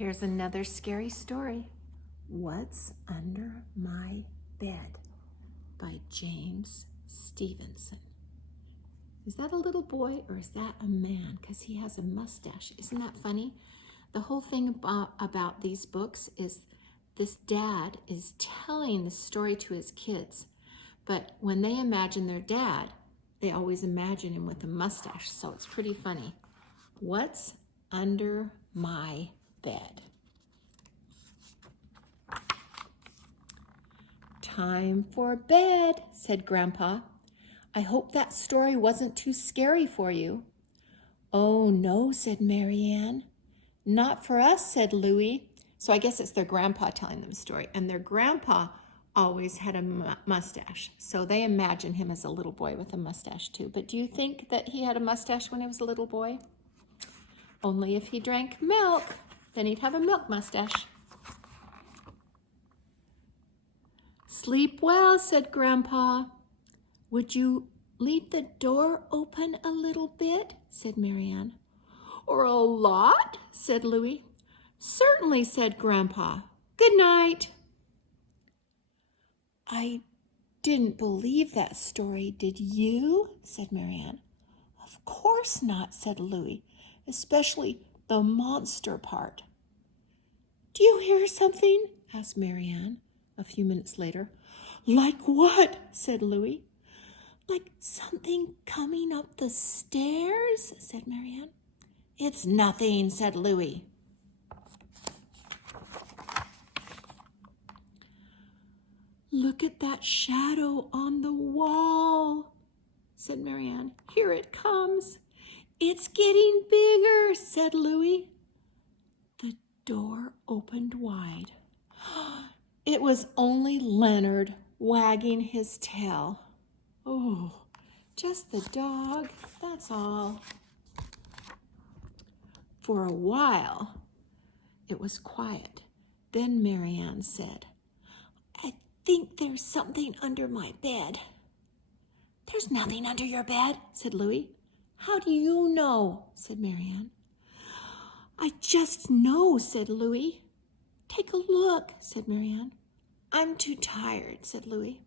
Here's another scary story. What's Under My Bed by James Stevenson. Is that a little boy or is that a man? Because he has a mustache. Isn't that funny? The whole thing about these books is this dad is telling the story to his kids. But when they imagine their dad, they always imagine him with a mustache. So it's pretty funny. What's under my bed? Time for bed, said Grandpa. I hope that story wasn't too scary for you. Oh, no, said Marianne. Not for us, said Louie. So I guess it's their grandpa telling them a story. And their grandpa always had a mustache. So they imagine him as a little boy with a mustache too. But do you think that he had a mustache when he was a little boy? Only if he drank milk. Then he'd have a milk mustache. Sleep well, said Grandpa. Would you leave the door open a little bit, said Marianne. Or a lot, said Louie. Certainly, said Grandpa. Good night. I didn't believe that story, did you? said Marianne. Of course not, said Louie, especially the monster part. Do you hear something? asked Marianne a few minutes later. Like what? said Louie. Like something coming up the stairs, said Marianne. It's nothing, said Louie. Look at that shadow on the wall, said Marianne. Here it comes. It's getting bigger, said Louie. The door opened wide. It was only Leonard wagging his tail. Oh, just the dog, that's all. For a while, it was quiet. Then Marianne said, I think there's something under my bed. There's nothing under your bed, said Louie. How do you know? said Marianne. I just know, said Louie. Take a look, said Marianne. I'm too tired, said Louie.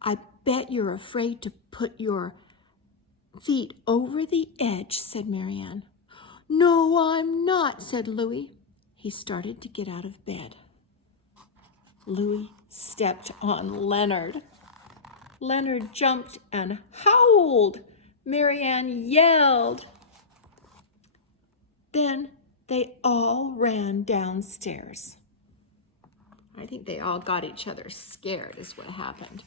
I bet you're afraid to put your feet over the edge, said Marianne. No, I'm not, said Louie. He started to get out of bed. Louie stepped on Leonard. Leonard jumped and howled. Marianne yelled. Then they all ran downstairs. I think they all got each other scared is what happened.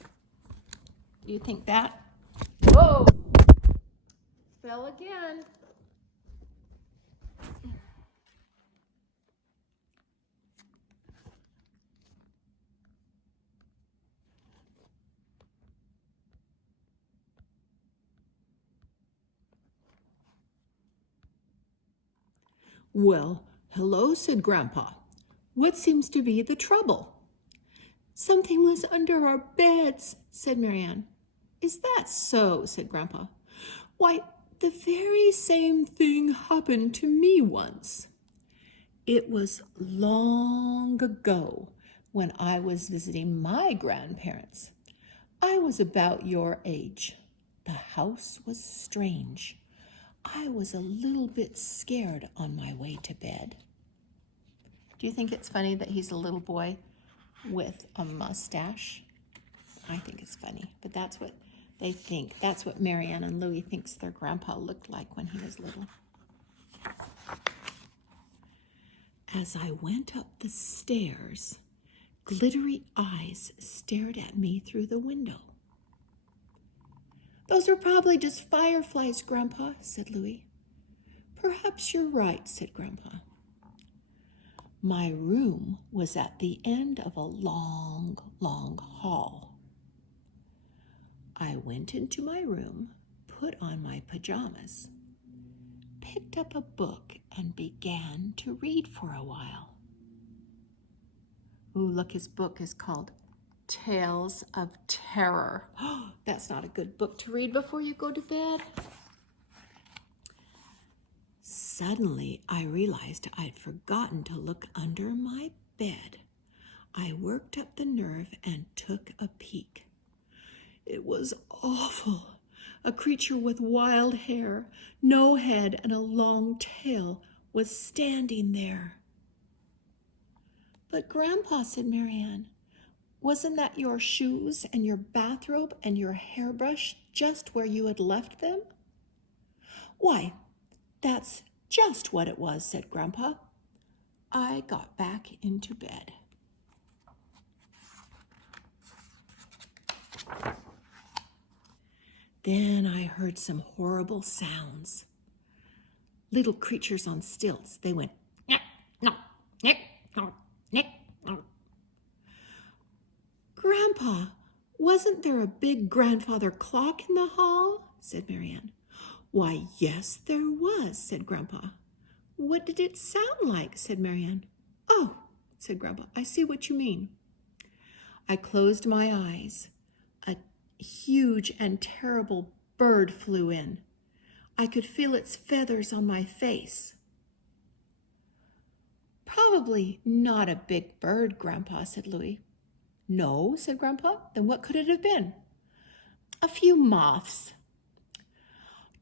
Do you think that? Whoa! Fell again. Well, hello, said Grandpa. What seems to be the trouble? Something was under our beds, said Marianne. Is that so? said Grandpa. Why, the very same thing happened to me once. It was long ago when I was visiting my grandparents. I was about your age. The house was strange. I was a little bit scared on my way to bed. Do you think it's funny that he's a little boy with a mustache? I think it's funny, but that's what they think. That's what Marianne and Louie thinks their grandpa looked like when he was little. As I went up the stairs, glittery eyes stared at me through the window. Those are probably just fireflies, Grandpa, said Louie. Perhaps you're right, said Grandpa. My room was at the end of a long, long hall. I went into my room, put on my pajamas, picked up a book, and began to read for a while. Ooh, look, his book is called Tales of Terror. Oh, that's not a good book to read before you go to bed. Suddenly, I realized I'd forgotten to look under my bed. I worked up the nerve and took a peek. It was awful. A creature with wild hair, no head, and a long tail was standing there. "But Grandpa," said Marianne, "wasn't that your shoes and your bathrobe and your hairbrush just where you had left them?" "Why, that's just what it was," said Grandpa. I got back into bed. Then I heard some horrible sounds. Little creatures on stilts. They went, "Nick, no, Nick, no, Nick, no." "Grandpa, wasn't there a big grandfather clock in the hall?" said Marianne. "Why, yes, there was," said Grandpa. "What did it sound like?" said Marianne. "Oh," said Grandpa, "I see what you mean." I closed my eyes. A huge and terrible bird flew in. I could feel its feathers on my face. "Probably not a big bird, Grandpa," said Louis. "No," said Grandpa. "Then what could it have been?" "A few moths."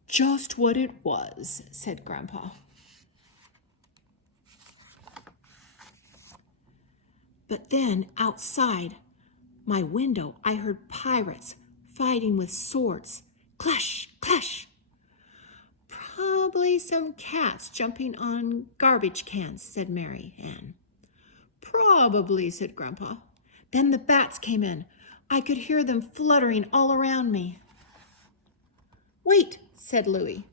"Just what it was," said Grandpa. But then outside my window, I heard pirates fighting with swords. Clash, clash. "Probably some cats jumping on garbage cans," said Mary Ann. "Probably," said Grandpa. Then the bats came in. I could hear them fluttering all around me. "Wait," said Louis.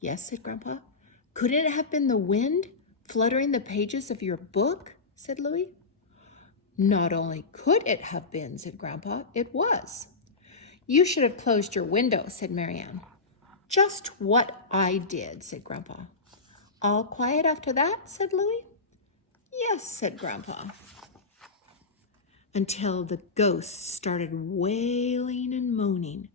"Yes," said Grandpa. "Couldn't it have been the wind fluttering the pages of your book?" said Louis. "Not only could it have been," said Grandpa, "it was." "You should have closed your window," said Marianne. "Just what I did," said Grandpa. "All quiet after that?" said Louis. "Yes," said Grandpa. Until the ghosts started wailing and moaning.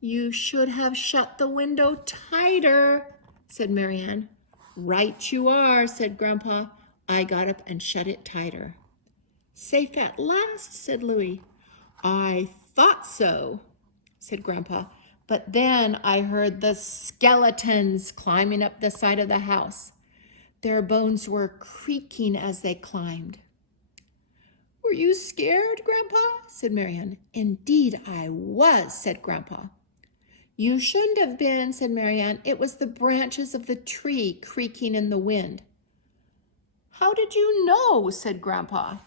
"You should have shut the window tighter," said Marianne. "Right you are," said Grandpa. I got up and shut it tighter. "Safe at last," said Louis. "I thought so," said Grandpa. But then I heard the skeletons climbing up the side of the house. Their bones were creaking as they climbed. "Were you scared, Grandpa?" said Marianne. "Indeed I was," said Grandpa. "You shouldn't have been," said Marianne. "It was the branches of the tree creaking in the wind." "How did you know?" said Grandpa.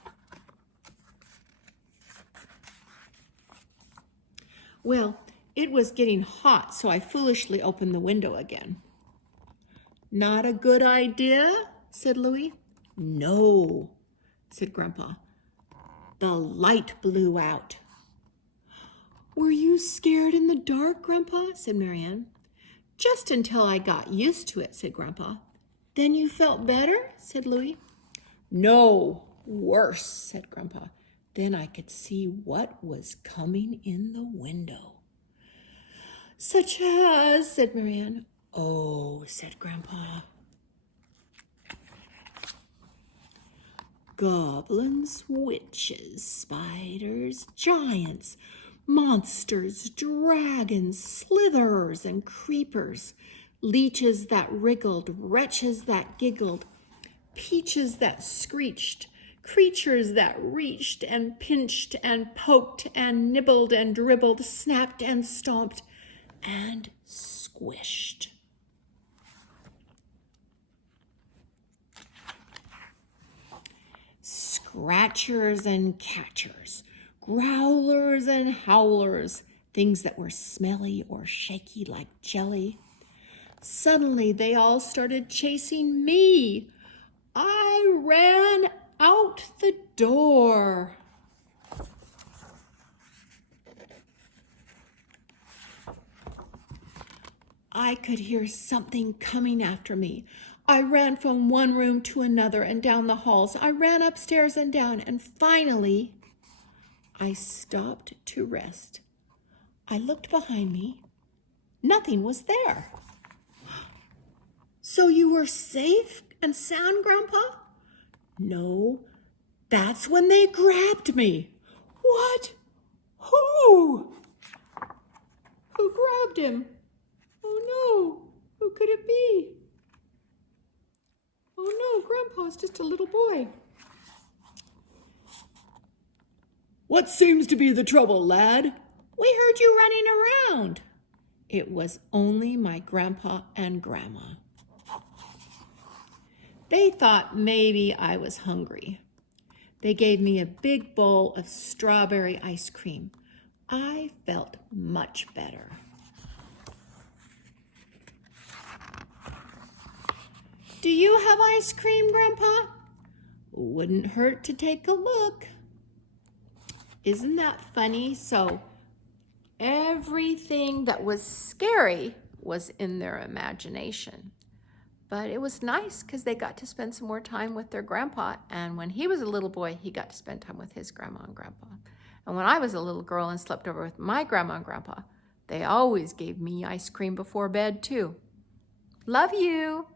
"Well, it was getting hot, so I foolishly opened the window again." "Not a good idea?" said Louis. "No," said Grandpa. "The light blew out." "Were you scared in the dark, Grandpa?" said Marianne. "Just until I got used to it," said Grandpa. "Then you felt better?" said Louis. "No, worse," said Grandpa. Then I could see what was coming in the window. "Such as," said Marianne. "Oh," said Grandpa. "Goblins, witches, spiders, giants, monsters, dragons, slitherers and creepers, leeches that wriggled, wretches that giggled, peaches that screeched, creatures that reached and pinched and poked and nibbled and dribbled, snapped and stomped and squished." Scratchers and catchers, growlers and howlers, things that were smelly or shaky like jelly. Suddenly they all started chasing me. I ran out the door. I could hear something coming after me. I ran from one room to another and down the halls. I ran upstairs and down, and finally I stopped to rest. I looked behind me. Nothing was there. So you were safe and sound, Grandpa? No, that's when they grabbed me. What? Who? Who grabbed him? Oh no, who could it be? Oh no, Grandpa's just a little boy. What seems to be the trouble, lad? We heard you running around. It was only my grandpa and grandma. They thought maybe I was hungry. They gave me a big bowl of strawberry ice cream. I felt much better. Do you have ice cream, Grandpa? Wouldn't hurt to take a look. Isn't that funny? So everything that was scary was in their imagination. But it was nice because they got to spend some more time with their grandpa. And when he was a little boy, he got to spend time with his grandma and grandpa. And when I was a little girl and slept over with my grandma and grandpa, they always gave me ice cream before bed too. Love you.